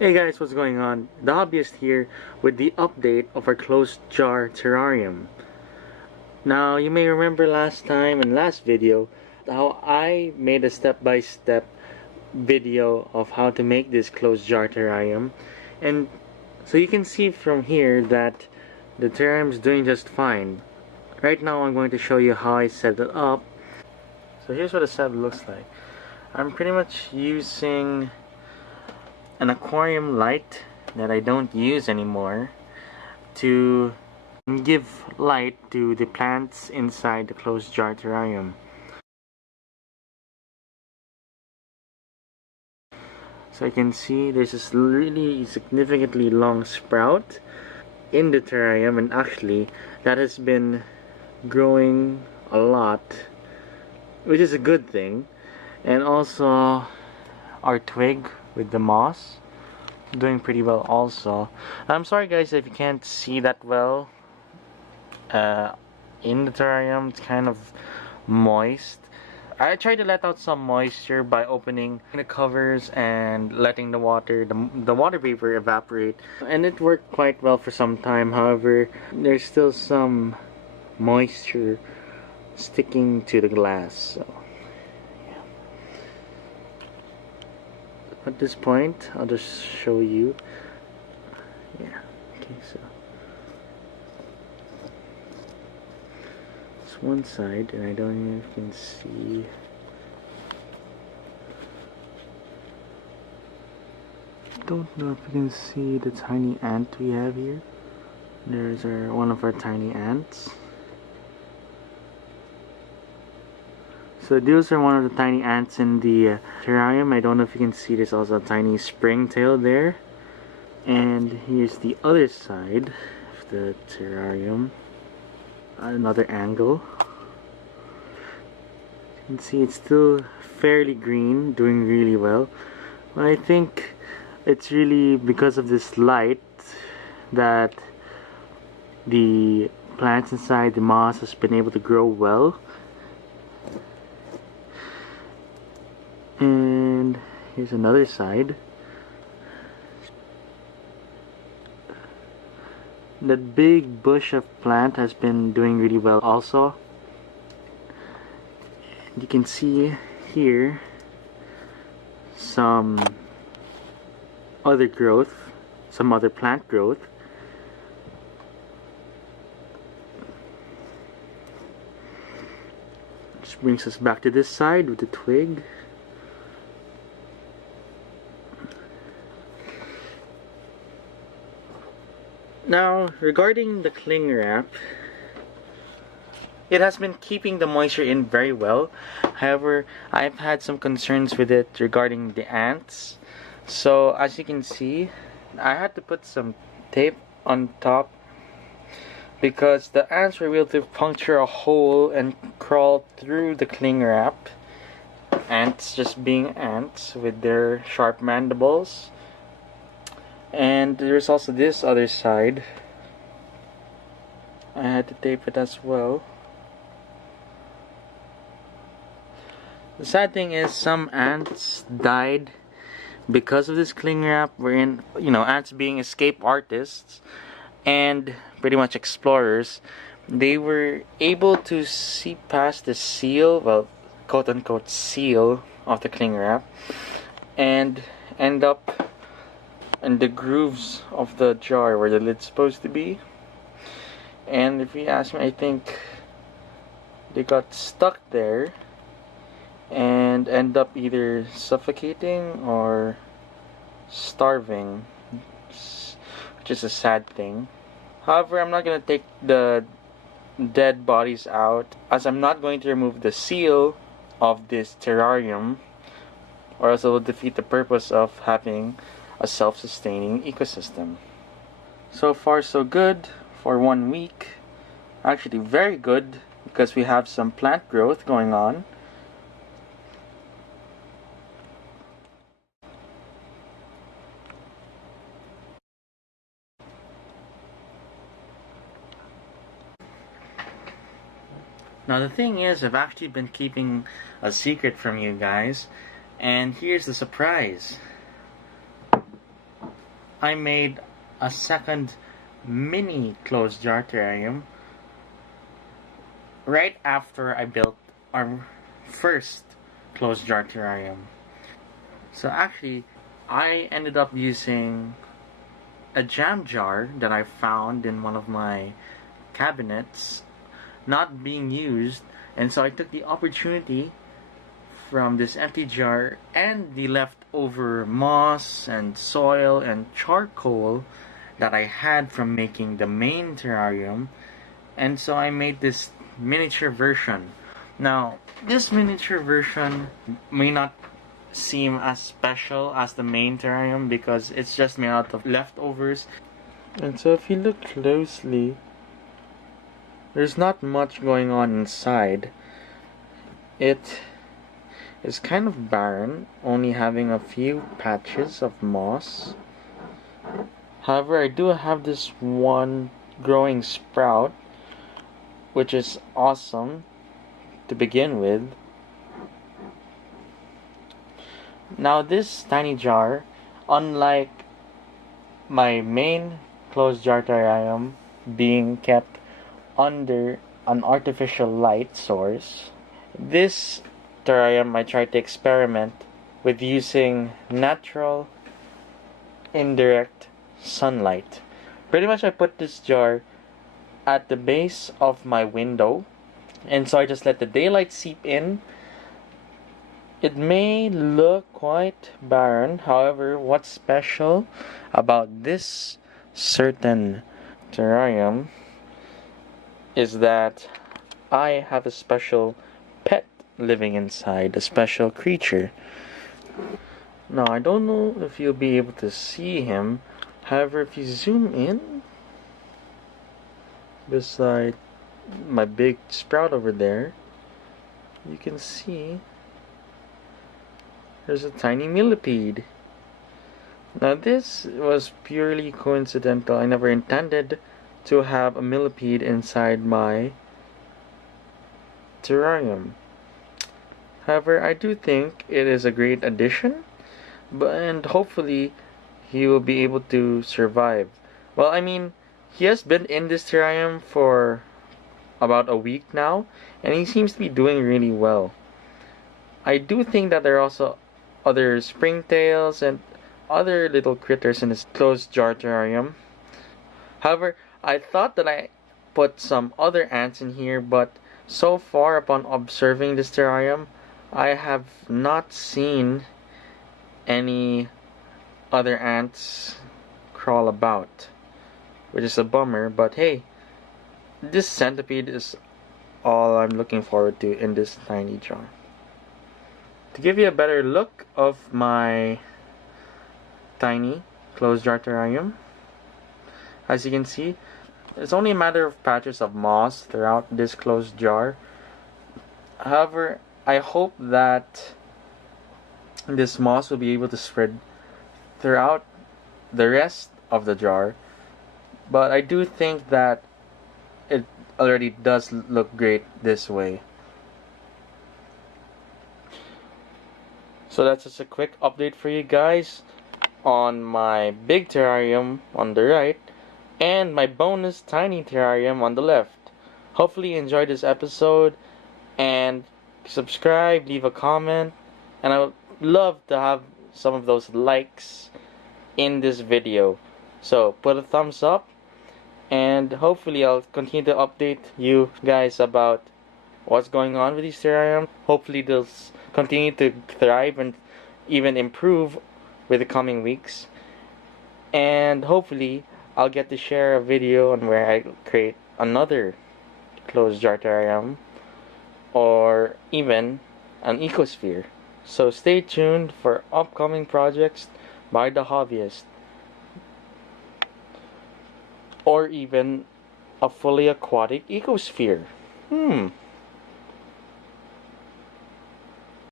Hey guys, what's going on? The Hobbyist here with the update of our closed jar terrarium. Now, you may remember last time in last video how I made a step-by-step video of how to make this closed jar terrarium, and so you can see from here that the terrarium is doing just fine. Right now I'm going to show you how I set it up. So here's what the setup looks like. I'm pretty much using an aquarium light that I don't use anymore to give light to the plants inside the closed jar terrarium. So you can see there's this really significantly long sprout in the terrarium, and actually that has been growing a lot, which is a good thing. And also our twig with the moss doing pretty well also. I'm sorry guys if you can't see that well in the terrarium. It's kind of moist. I tried to let out some moisture by opening the covers and letting the water vapor evaporate, and it worked quite well for some time. However, there's still some moisture sticking to the glass, so at this point I'll just show you. Okay, so it's one side, and I don't know if you can see. Don't know if you can see the tiny ant we have here. There's one of our tiny ants. So those are one of the tiny ants in the terrarium. I don't know if you can see, there's also a tiny springtail there. And here's the other side of the terrarium. Another angle. You can see it's still fairly green, doing really well. But I think it's really because of this light that the plants inside the moss has been able to grow well. And here's another side. That big bush of plant has been doing really well also. And you can see here some other growth, some other plant growth. Which brings us back to this side with the twig. Now, regarding the cling wrap, it has been keeping the moisture in very well. However, I've had some concerns with it regarding the ants. So, as you can see, I had to put some tape on top because the ants were able to puncture a hole and crawl through the cling wrap. Ants just being ants with their sharp mandibles. And there's also this other side. I had to tape it as well. The sad thing is some ants died because of this cling wrap, wherein, you know, ants being escape artists and pretty much explorers, they were able to see past the seal, well, quote unquote seal of the cling wrap, and end up in the grooves of the jar where the lid's supposed to be. And if you ask me, I think they got stuck there and end up either suffocating or starving, which is a sad thing. However, I'm not going to take the dead bodies out, as I'm not going to remove the seal of this terrarium, or else it will defeat the purpose of having a self-sustaining ecosystem. So far so good for 1 week. Actually very good, because we have some plant growth going on. Now the thing is, I've actually been keeping a secret from you guys, and here's the surprise. I made a second mini closed jar terrarium right after I built our first closed jar terrarium. So actually, I ended up using a jam jar that I found in one of my cabinets not being used, and so I took the opportunity from this empty jar and the leftover moss and soil and charcoal that I had from making the main terrarium, and so I made this miniature version. Now, this miniature version may not seem as special as the main terrarium because it's just made out of leftovers. And so if you look closely, there's not much going on inside. It is kind of barren, only having a few patches of moss. However, I do have this one growing sprout, which is awesome to begin with. Now this tiny jar, unlike my main closed jar terrarium being kept under an artificial light source, this terrarium I tried to experiment with using natural indirect sunlight. Pretty much I put this jar at the base of my window, and so I just let the daylight seep in. It may look quite barren, however, what's special about this certain terrarium is that I have a special pet living inside, a special creature. Now, I don't know if you'll be able to see him, however, if you zoom in beside my big sprout over there, you can see there's a tiny millipede. Now this was purely coincidental. I never intended to have a millipede inside my terrarium. However, I do think it is a great addition, and hopefully he will be able to survive. Well, I mean, he has been in this terrarium for about a week now, and he seems to be doing really well. I do think that there are also other springtails and other little critters in this closed jar terrarium. However, I thought that I put some other ants in here, but so far upon observing this terrarium, I have not seen any other ants crawl about, which is a bummer, but hey, this centipede is all I'm looking forward to in this tiny jar. To give you a better look of my tiny closed jar terrarium, as you can see, it's only a matter of patches of moss throughout this closed jar. However, I hope that this moss will be able to spread throughout the rest of the jar, but I do think that it already does look great this way. So that's just a quick update for you guys on my big terrarium on the right and my bonus tiny terrarium on the left. Hopefully you enjoyed this episode, and subscribe, leave a comment, and I would love to have some of those likes in this video. So put a thumbs up, and hopefully I'll continue to update you guys about what's going on with these terrariums. Hopefully they'll continue to thrive and even improve with the coming weeks. And hopefully I'll get to share a video on where I create another closed jar terrarium or even an ecosphere. So stay tuned for upcoming projects by the hobbyist, or even a fully aquatic ecosphere.